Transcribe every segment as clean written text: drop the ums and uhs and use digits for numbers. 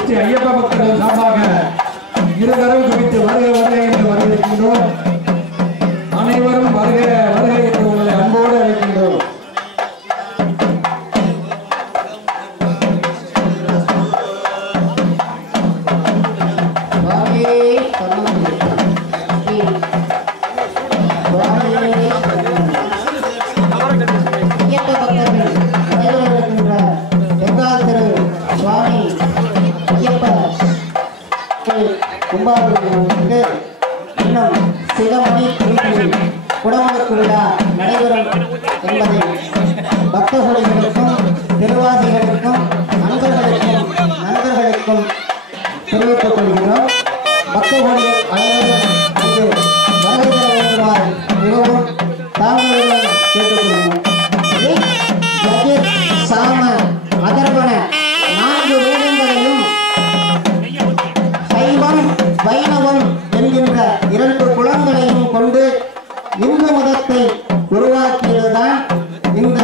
ஸ்ரீ ஐயப்ப பக்தர்கள் சார்பாக இருகரம் குவித்து வருக வருக என்று வரவேற்கின்றோம். அனைவரும் வருக வருக என்று உங்களை அன்போடு அழைக்கின்றோம். இன்னும் சில மணி குடமுழுக்கு விழா நடைபெறும் என்பதை பக்தர்களுக்கும் திருவாசிகளுக்கும் நண்பர்களுக்கும் தெரிவித்துக் கொள்கிறோம். பக்தர்கள் அனைவரும் இங்கு வருகை தர வேண்டுமாறு மிகவும் தாழ்மையுடன் கேட்டுக்கொள்கிறோம். சாம அதர்வன 4 வேதங்களையும் சைவம் வைணவம் என்கின்ற 2 குலங்களையும் கொண்டு இந்து மதத்தை உருவாக்கியதுதான் இந்த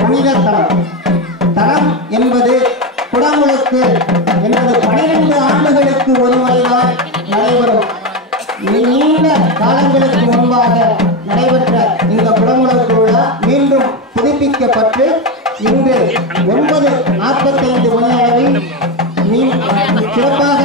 புனித தலம். தலம் என்பது குடமுழுக்கு என்பது 12 ஆண்டுகளுக்கு ஒருமுறைதான் நடைபெறும். நீண்ட காலங்களுக்கு முன்பாக நடைபெற்ற இந்த குடமுழுக்கு விழா மீண்டும் புதுப்பிக்கப்பட்டு இன்று 9:45 மணி அளவில் சிறப்பாக